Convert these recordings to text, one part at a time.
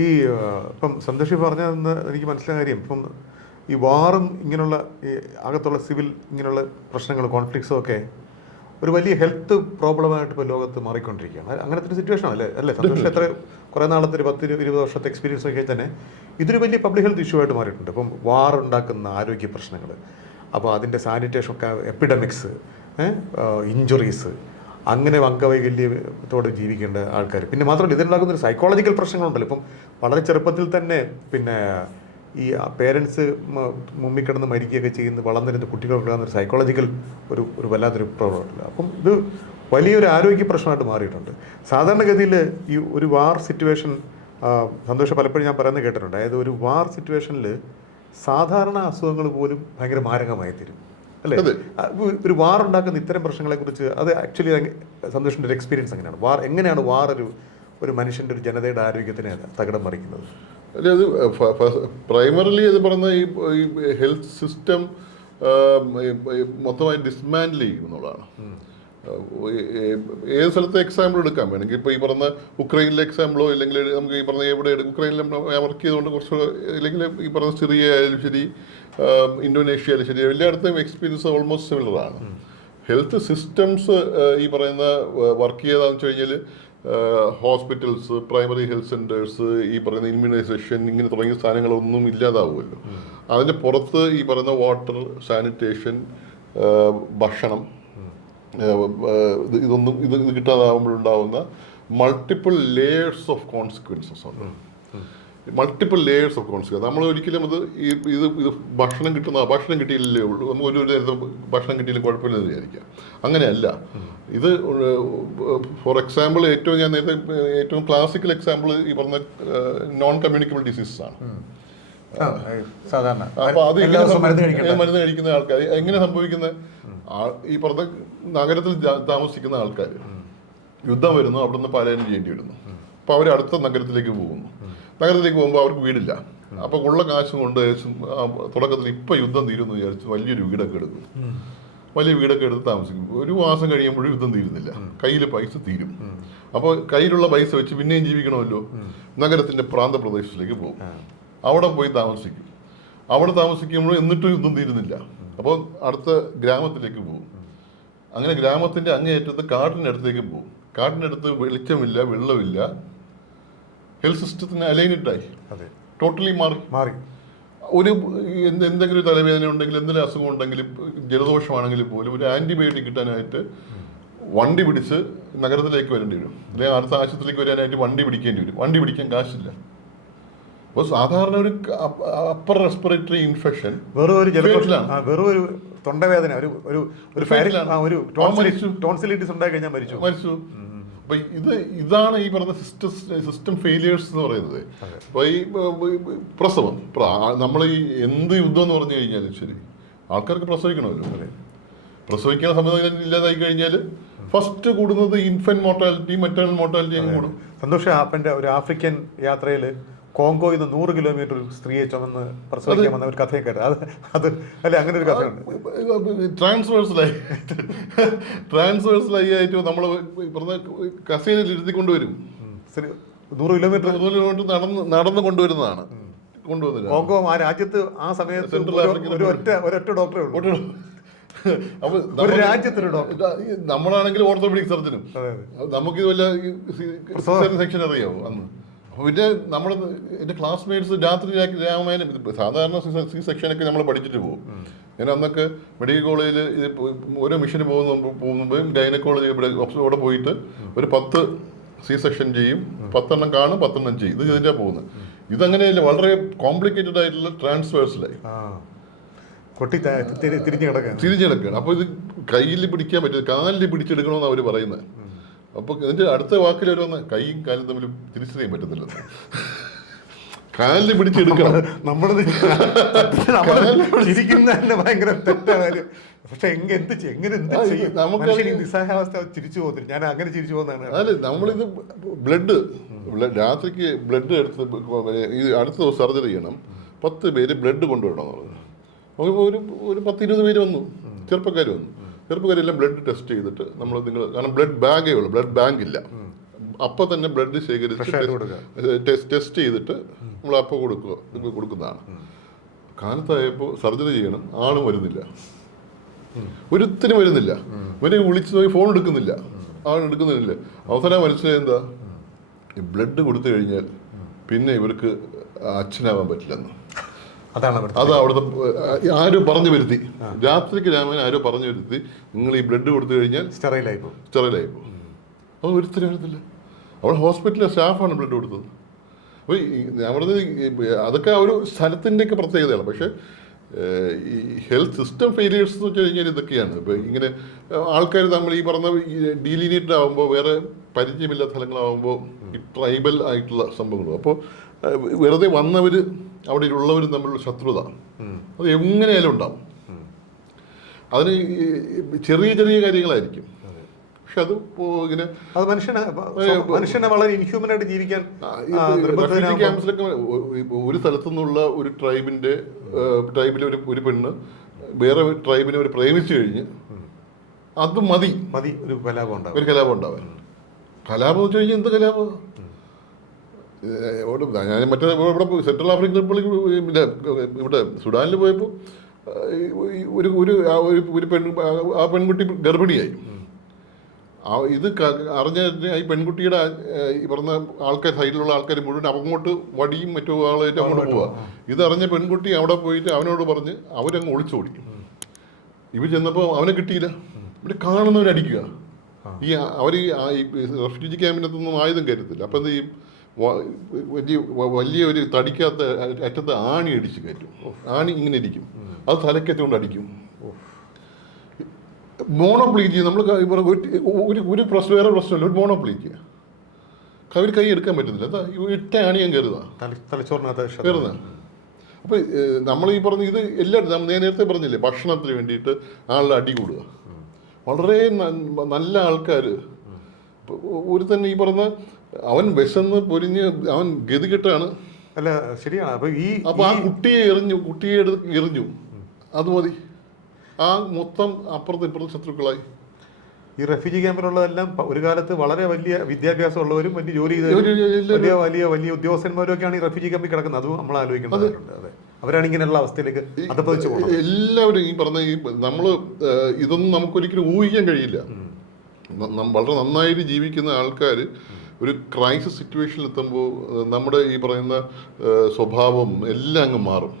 ഈ ഇപ്പം സന്തോഷി പറഞ്ഞതെന്ന് എനിക്ക് മനസ്സിലായ കാര്യം ഇപ്പം ഈ വാറും ഇങ്ങനെയുള്ള ഈ അകത്തുള്ള സിവിൽ ഇങ്ങനെയുള്ള പ്രശ്നങ്ങൾ കോൺഫ്ലിക്ട്സും ഒക്കെ ഒരു വലിയ ഹെൽത്ത് പ്രോബ്ലമായിട്ട് ഇപ്പോൾ ലോകത്ത് മാറിക്കൊണ്ടിരിക്കുകയാണ്. അങ്ങനത്തെ ഒരു സിറ്റുവേഷൻ അല്ലേ സന്തോഷം? എത്ര കുറേ നാളത്തെ ഒരു 10-20 വർഷത്തെ എക്സ്പീരിയൻസ് ഒക്കെ തന്നെ ഇതൊരു വലിയ പബ്ലിക് ഹെൽത്ത് ഇഷ്യൂ ആയിട്ട് മാറിയിട്ടുണ്ട്. ഇപ്പം വാർ ഉണ്ടാക്കുന്ന ആരോഗ്യ പ്രശ്നങ്ങൾ, അപ്പോൾ അതിൻ്റെ സാനിറ്റേഷൻ ഒക്കെ, എപ്പിഡമിക്സ്, ഇഞ്ചുറീസ്, അങ്ങനെ അംഗവൈകല്യത്തോടെ ജീവിക്കേണ്ട ആൾക്കാർ. പിന്നെ മാത്രമല്ല ഇതിനുണ്ടാകുന്ന ഒരു സൈക്കോളജിക്കൽ പ്രശ്നങ്ങളുണ്ടല്ലോ. ഇപ്പം വളരെ ചെറുപ്പത്തിൽ തന്നെ പിന്നെ ഈ പേരൻസ് മുമ്മിക്കിടന്ന് മരിക്കുകയൊക്കെ ചെയ്യുന്ന വളർന്നിരുന്ന കുട്ടികൾക്കുണ്ടാകുന്ന ഒരു സൈക്കോളജിക്കൽ ഒരു വല്ലാത്തൊരു പ്രോബ്ലം. അപ്പം ഇത് വലിയൊരു ആരോഗ്യ പ്രശ്നമായിട്ട് മാറിയിട്ടുണ്ട്. സാധാരണഗതിയിൽ ഈ ഒരു വാർ സിറ്റുവേഷൻ സന്തോഷം പലപ്പോഴും ഞാൻ പറയുന്നത് കേട്ടിട്ടുണ്ട്. അതായത് ഒരു വാർ സിറ്റുവേഷനിൽ സാധാരണ അസുഖങ്ങൾ പോലും ഭയങ്കര മാരകമായി തീരും അല്ലേ? ഒരു വാർ ഉണ്ടാക്കുന്ന ഇത്തരം പ്രശ്നങ്ങളെക്കുറിച്ച് അത് ആക്ച്വലി സന്തോഷിൻ്റെ ഒരു എക്സ്പീരിയൻസ് എങ്ങനെയാണ്? എങ്ങനെയാണ് വാർ ഒരു മനുഷ്യൻ്റെ ഒരു ജനതയുടെ ആരോഗ്യത്തിനെ തകിടം മറിക്കുന്നത്? അല്ല, അത് പ്രൈമറിലി അത് പറയുന്ന ഈ ഹെൽത്ത് സിസ്റ്റം മൊത്തമായി ഡിസ്മാൻഡിൽ ചെയ്യും എന്നുള്ളതാണ്. ഏത് സ്ഥലത്തെ എക്സാമ്പിൾ എടുക്കാൻ വേണമെങ്കിൽ ഇപ്പോൾ ഈ പറഞ്ഞ ഉക്രൈനിലെ എക്സാമ്പിളോ ഇല്ലെങ്കിൽ നമുക്ക് ഈ പറഞ്ഞ എവിടെ ഉക്രൈനിൽ വർക്ക് ചെയ്തുകൊണ്ട് കുറച്ച്, ഇല്ലെങ്കിൽ ഈ പറഞ്ഞ സിറിയ ആയാലും ശരി, ഇന്തോനേഷ്യ ആയാലും ശരി, എല്ലായിടത്തും എക്സ്പീരിയൻസ് ഓൾമോസ്റ്റ് സിമിലറാണ്. ഹെൽത്ത് സിസ്റ്റംസ് ഈ പറയുന്ന വർക്ക് ചെയ്താന്ന് വെച്ച് കഴിഞ്ഞാൽ ഹോസ്പിറ്റൽസ്, പ്രൈമറി ഹെൽത്ത് സെൻറ്റേഴ്സ്, ഈ പറയുന്ന ഇമ്മ്യൂണൈസേഷൻ, ഇങ്ങനെ തുടങ്ങിയ സാധനങ്ങളൊന്നും ഇല്ലാതാവുമല്ലോ. അതിൻ്റെ പുറത്ത് ഈ പറയുന്ന വാട്ടർ, സാനിറ്റേഷൻ, ഭക്ഷണം, ഇത് കിട്ടാതാവുമ്പോഴുണ്ടാവുന്ന മൾട്ടിപ്പിൾ ലേയേഴ്സ് ഓഫ് കോൺസിക്വൻസസ് ഉണ്ട്. Multiple layers of consequence. നമ്മൾ ഒരിക്കലും ഇത് ഭക്ഷണം കിട്ടിയില്ലേ ഉള്ളൂ, നമുക്ക് ഒരു നേരത്തെ ഭക്ഷണം കിട്ടിയില്ലെങ്കിൽ കുഴപ്പമില്ലെന്ന് വിചാരിക്കാം. അങ്ങനെയല്ല. ഇത് ഫോർ എക്സാമ്പിൾ ഞാൻ നേരത്തെ ഏറ്റവും ക്ലാസിക്കൽ എക്സാമ്പിൾ ഈ പറഞ്ഞ നോൺ കമ്മ്യൂണിക്കബിൾ ഡിസീസസ് ആണ്. അപ്പോൾ അത് മരുന്ന് കഴിക്കുന്ന ആൾക്കാർ എങ്ങനെ സംഭവിക്കുന്നത്? ഈ പറഞ്ഞ നഗരത്തിൽ താമസിക്കുന്ന ആൾക്കാർ യുദ്ധം വരുന്നു, അവിടെ നിന്ന് പലായനം ചെയ്യേണ്ടി വരുന്നു. അപ്പോൾ അവർ അടുത്ത നഗരത്തിലേക്ക് പോകുന്നു. നഗരത്തിലേക്ക് പോകുമ്പോൾ അവർക്ക് വീടില്ല. അപ്പോൾ ഉള്ള കാശും കൊണ്ട് തുടക്കത്തിൽ ഇപ്പം യുദ്ധം തീരുമെന്ന് വിചാരിച്ച് വലിയൊരു വീടൊക്കെ എടുക്കും. വലിയ വീടൊക്കെ എടുത്ത് താമസിക്കും. ഒരു മാസം കഴിയുമ്പോഴും യുദ്ധം തീരുന്നില്ല, കയ്യിൽ പൈസ തീരും. അപ്പോൾ കയ്യിലുള്ള പൈസ വെച്ച് പിന്നെയും ജീവിക്കണമല്ലോ. നഗരത്തിൻ്റെ പ്രാന്തപ്രദേശത്തിലേക്ക് പോകും, അവിടെ പോയി താമസിക്കും. അവിടെ താമസിക്കുമ്പോൾ എന്നിട്ടും യുദ്ധം തീരുന്നില്ല. അപ്പോൾ അടുത്ത ഗ്രാമത്തിലേക്ക് പോകും. അങ്ങനെ ഗ്രാമത്തിൻ്റെ അങ്ങേയറ്റത്ത് കാട്ടിനടുത്തേക്ക് പോകും. കാട്ടിനടുത്ത് വെളിച്ചമില്ല, വെള്ളമില്ല, ഹെൽത്ത് സിസ്റ്റത്തിന് അലൈനിട്ടായി, ടോട്ടലി മാറി. ഒരു എന്തെങ്കിലും തലവേദന ഉണ്ടെങ്കിൽ, എന്തെങ്കിലും അസുഖം ഉണ്ടെങ്കിലും, ജലദോഷമാണെങ്കിൽ പോലും ഒരു ആൻറ്റിബയോട്ടിക് കിട്ടാനായിട്ട് വണ്ടി പിടിച്ച് നഗരത്തിലേക്ക് വരേണ്ടി വരും. അല്ലെങ്കിൽ അടുത്ത ആശുപത്രിയിലേക്ക് വരാനായിട്ട് വണ്ടി പിടിക്കേണ്ടി വരും. വണ്ടി പിടിക്കാൻ കാശില്ല. അപ്പോൾ സാധാരണ ഒരു അപ്പർ റെസ്പിറേറ്ററി ഇൻഫെക്ഷൻ, വെറും ഒരു തൊണ്ടവേദന, ഒരു ടോൺസിലൈറ്റിസ് ഉണ്ടായി കഴിഞ്ഞാൽ മരിച്ചു. അപ്പൊ ഇതാണ് ഈ പറഞ്ഞ സിസ്റ്റം ഫെയിലിയേഴ്സ് എന്ന് പറയുന്നത്. അപ്പൊ ഈ പ്രസവം, നമ്മൾ ഈ എന്ത് യുദ്ധം എന്ന് പറഞ്ഞു കഴിഞ്ഞാലും ശരി, ആൾക്കാർക്ക് പ്രസവിക്കണമല്ലോ. പ്രസവിക്കുന്ന സംവിധാനം ഇല്ലാതായി കഴിഞ്ഞാൽ ഫസ്റ്റ് കൂടുന്നത് ഇൻഫന്റ് മോർട്ടാലിറ്റി, മെറ്റേണൽ മോർട്ടാലിറ്റി അങ്ങ് കൂടും. സന്തോഷം അപ്പൻ്റെ ഒരു ആഫ്രിക്കൻ യാത്രയിൽ കോങ്കോയിൽ നിന്ന് 100 കിലോമീറ്റർ ഒരു സ്ത്രീയെ ചുമന്ന് പ്രസവിക്കാമെന്ന ഒരു കഥയൊക്കെ കേട്ടത്. അത് അല്ലെ, അങ്ങനെ ഒരു കഥയുണ്ട്. ട്രാൻസ്വേഴ്സലായി ആയിട്ട് നമ്മൾ പറഞ്ഞ കസേരയിൽ ഇരുത്തിക്കൊണ്ടുവരും. 100 കിലോമീറ്റർ നടന്ന് കൊണ്ടുവരുന്നതാണ്. കൊണ്ടുവന്നില്ല. കോങ്കോ ആ രാജ്യത്ത് ആ സമയത്ത് ഒരൊറ്റ ഡോക്ടറേ ഉള്ളൂ. അപ്പൊ രാജ്യത്തൊരു ഡോക്ടർ. നമ്മളാണെങ്കിൽ ഓർത്തോപെഡിക് സർജനും. നമുക്ക് വല്ല സെക്ഷൻ അറിയാവോ അന്ന്? പിന്നെ നമ്മൾ എൻ്റെ ക്ലാസ്മേറ്റ്സ് രാമായണം, സാധാരണ സി സെക്ഷനൊക്കെ നമ്മൾ പഠിച്ചിട്ട് പോകും. ഞാൻ അന്നൊക്കെ മെഡിക്കൽ കോളേജിൽ ഓരോ മിഷന് പോകുമ്പോൾ ഗൈനക്കോളജി അവിടെ പോയിട്ട് ഒരു 10 സി സെക്ഷൻ ചെയ്യും. 10 എണ്ണം കാണും, 10 എണ്ണം ചെയ്യും. ഇത് ഇതിൻ്റെ പോകുന്നത്. ഇതങ്ങനെയല്ല, വളരെ കോംപ്ലിക്കേറ്റഡ് ആയിട്ടുള്ള ട്രാൻസ്ഫേഴ്സിലായി തിരിഞ്ഞു കിടക്കുകയാണ്. അപ്പോൾ ഇത് കയ്യിൽ പിടിക്കാൻ പറ്റില്ല, കാലിൽ പിടിച്ചെടുക്കണമെന്ന് അവർ പറയുന്നത്. അപ്പോൾ ഇതിൻ്റെ അടുത്ത വാക്കിൽ ഒരു വന്ന് കൈയും കാലും തമ്മിൽ തിരിച്ചറിയാൻ പറ്റത്തില്ല. കാലിൽ പിടിച്ചെടുക്കണം. ഭയങ്കര തെറ്റാണ്. പക്ഷെ നിസ്സഹായാവസ്ഥ തിരിച്ചു പോകുന്നില്ല. ഞാൻ അങ്ങനെ തിരിച്ചു പോകുന്നതാണ്. അതെ, നമ്മളിത് ബ്ലഡ് രാത്രിക്ക് ബ്ലഡ് എടുത്ത് ഈ അടുത്ത ദിവസം സർജറി ചെയ്യണം. 10 പേര് ബ്ലഡ് കൊണ്ടുവരണം എന്നുള്ളത്. ഒരു 10-20 പേര് വന്നു, ചെറുപ്പക്കാർ വന്നു. ചെറുപ്പക്കാരെല്ലാം ബ്ലഡ് ടെസ്റ്റ് ചെയ്തിട്ട് നിങ്ങൾ കാരണം ബ്ലഡ് ബാഗേ ഉള്ളൂ, ബ്ലഡ് ബാങ്ക് ഇല്ല. അപ്പം തന്നെ ബ്ലഡ് ശേഖരിച്ച് ഫ്രഷായിട്ട് കൊടുക്കുക. ടെസ്റ്റ് ചെയ്തിട്ട് നമ്മൾ അപ്പം കൊടുക്കുന്നതാണ്. കാലത്തായപ്പോൾ സർജറി ചെയ്യണം, ആളും വരുന്നില്ല, ഒരുത്തിനും വരുന്നില്ല. ഇവരെ വിളിച്ചു നോക്കി ഫോൺ എടുക്കുന്നില്ല, എടുക്കുന്നില്ല. അവസാനം മനസ്സിലായെന്താ, ഈ ബ്ലഡ് കൊടുത്തു കഴിഞ്ഞാൽ പിന്നെ ഇവർക്ക് അച്ഛനാവാൻ പറ്റില്ലെന്ന്. അത് അവിടുത്തെ ആരോ പറഞ്ഞു വരുത്തി, രാത്രിക്ക് രാമൻ ആരോ പറഞ്ഞു വരുത്തി, നിങ്ങൾ ഈ ബ്ലഡ് കൊടുത്തു കഴിഞ്ഞാൽ സ്റ്റെറൈലായി പോകും. അത് ഒരുത്തരും വരുന്നില്ല. അവിടെ ഹോസ്പിറ്റലിലെ സ്റ്റാഫാണ് ബ്ലഡ് കൊടുത്തത്. അപ്പോൾ ഞാൻ പറഞ്ഞത് അതൊക്കെ ഒരു സ്ഥലത്തിൻ്റെയൊക്കെ പ്രത്യേകതയാണ്. പക്ഷേ ഈ ഹെൽത്ത് സിസ്റ്റം ഫെയിലിയേഴ്സ് എന്ന് വെച്ച് കഴിഞ്ഞാൽ ഇതൊക്കെയാണ്. ഇപ്പോൾ ഇങ്ങനെ ആൾക്കാർ നമ്മൾ ഈ പറഞ്ഞ ഡീലിനേറ്റഡ് ആകുമ്പോൾ, വേറെ പരിചയമില്ലാത്ത സ്ഥലങ്ങളാകുമ്പോൾ ഈ ട്രൈബൽ ആയിട്ടുള്ള സംഭവങ്ങളും, അപ്പോൾ വെറുതെ വന്നവർ അവിടെ ഉള്ളവർ തമ്മിലുള്ള ശത്രുത അത് എങ്ങനെയായാലും ഉണ്ടാവും. അതിന് ചെറിയ ചെറിയ കാര്യങ്ങളായിരിക്കും, പക്ഷെ അത് ഇങ്ങനെ അത് മനുഷ്യനെ വളരെ ഇൻഹ്യൂമനായിട്ട് ജീവിക്കാൻ ക്യാമ്പ്സിലൊക്കെ ഒരു സ്ഥലത്തു നിന്നുള്ള ഒരു ട്രൈബിലെ ഒരു പെണ്ണ് വേറെ ട്രൈബിനെ ഒരു പ്രേമിച്ചു കഴിഞ്ഞ് അത് മതി ഒരു കലാപം ഉണ്ടാവാൻ. കലാപം വെച്ച് കഴിഞ്ഞാൽ എന്ത് കലാപം? ഞാൻ മറ്റേ ഇവിടെ സെൻട്രൽ ആഫ്രിക്കൻ റിപ്പബ്ലിക് ഇവിടെ സുഡാനിൽ പോയപ്പോൾ ഒരു പെൺകുട്ടി ഗർഭിണിയായി. ഇത് അറിഞ്ഞ ഈ പെൺകുട്ടിയുടെ ഈ പറഞ്ഞ ആൾക്കാർ, സൈഡിലുള്ള ആൾക്കാർ മുഴുവൻ അങ്ങോട്ട് വടിയും മറ്റു ആളായിട്ട് അങ്ങോട്ട് പോവുക. ഇതറിഞ്ഞ പെൺകുട്ടി അവിടെ പോയിട്ട് അവനോട് പറഞ്ഞ് അവരങ്ങ് ഒളിച്ചോടി. ഇവർ ചെന്നപ്പോൾ അവനെ കിട്ടിയില്ല. ഇവിടെ കാണുന്നവരടിക്കുക. അവർ ഈ റെഫ്യൂജി ക്യാമ്പിനകത്തൊന്നും ആയുധം കയറ്റത്തില്ല. അപ്പം എന്ത് ചെയ്യും, വലിയ ഒരു തടിക്കകത്ത് അറ്റത്ത് ആണി അടിച്ച് കയറ്റും. ആണി ഇങ്ങനെ ഇരിക്കും, അത് തലക്കറ്റുകൊണ്ട് അടിക്കും. മോണോപ്ലീറ്റ് നമ്മൾ ഒരു പ്രശ്നം, വേറെ പ്രശ്നമില്ല, ഒരു മോണോപ്ലീറ്റ് അവർ കൈ എടുക്കാൻ പറ്റുന്നില്ല. എന്താ ഇട്ട ആണിയാൻ കയറുന്ന. അപ്പോൾ നമ്മൾ ഈ പറഞ്ഞ ഇത് എല്ലാവരും നേരത്തെ പറഞ്ഞില്ലേ, ഭക്ഷണത്തിന് വേണ്ടിയിട്ട് ആളുടെ അടി കൂടുക. വളരെ നല്ല ആൾക്കാർ ഒരു തന്നെ ഈ പറഞ്ഞ അവൻ വിശന്ന് പൊരിഞ്ഞ് അവൻ ഗതികെട്ടാണ്. അല്ല ശരിയാണ്. അപ്പോൾ ആ കുട്ടിയെ എറിഞ്ഞു, അത് മതി, ആ മൊത്തം അപ്പുറത്ത് ഇപ്പുറത്ത് ശത്രുക്കളായി. ഈ റെഫ്യൂജി ക്യാമ്പിലുള്ളതെല്ലാം ഒരു കാലത്ത് വളരെ വലിയ വിദ്യാഭ്യാസം ഉള്ളവരും വലിയ ജോലി ചെയ്ത വലിയ ഉദ്യോഗസ്ഥന്മാരും ഒക്കെയാണ് ഈ റെഫ്യൂജി ക്യാമ്പിൽ കിടക്കുന്നത്. അതും നമ്മൾ ആലോചിക്കേണ്ടതുണ്ട്. അതെ, അവരാണ് ഇങ്ങനെയുള്ള അവസ്ഥയിലേക്ക് അധപ്പതിച്ചു പോകുന്നത്. എല്ലാവരും ഈ പറഞ്ഞ നമ്മൾ ഇതൊന്നും നമുക്കൊരിക്കലും ഊഹിക്കാൻ കഴിയില്ല. വളരെ നന്നായിട്ട് ജീവിക്കുന്ന ആൾക്കാർ ഒരു ക്രൈസിസ് സിറ്റുവേഷനിൽ എത്തുമ്പോൾ നമ്മുടെ ഈ പറയുന്ന സ്വഭാവം എല്ലാം അങ്ങ് മാറും.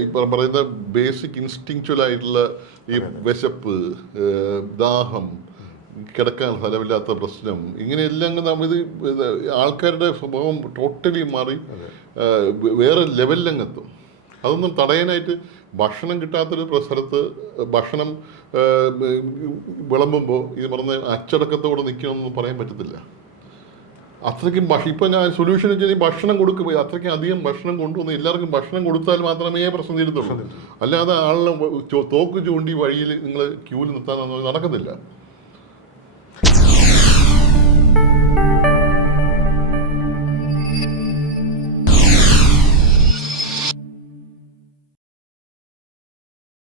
ഈ പറയുന്ന ബേസിക് ഇൻസ്റ്റിങ്ച്വൽ ആയിട്ടുള്ള ഈ വിശപ്പ്, ദാഹം, കിടക്കാൻ സ്ഥലമില്ലാത്ത പ്രശ്നം, ഇങ്ങനെയെല്ലാം നമ്മിത് ആൾക്കാരുടെ സ്വഭാവം ടോട്ടലി മാറി വേറെ ലെവലിലങ്ങെത്തും. അതൊന്നും തടയാനായിട്ട് ഭക്ഷണം കിട്ടാത്തൊരു സ്ഥലത്ത് ഭക്ഷണം വിളമ്പുമ്പോൾ ഇത് പറഞ്ഞ അച്ചടക്കത്തോടെ നിൽക്കണമെന്ന് പറയാൻ പറ്റത്തില്ല. അത്രയ്ക്കും ഇപ്പം ഞാൻ സൊല്യൂഷൻ വെച്ചാൽ ഭക്ഷണം കൊടുക്കുക, അത്രയ്ക്കും അധികം ഭക്ഷണം കൊണ്ടുവന്ന് എല്ലാവർക്കും ഭക്ഷണം കൊടുത്താൽ മാത്രമേ പ്രശ്നം തീരത്തുള്ളൂ. അല്ലാതെ ആളിനെ തോക്ക് ചൂണ്ടി വഴിയിൽ നിങ്ങൾ ക്യൂവിൽ നിർത്താനൊന്നും നടക്കുന്നില്ല.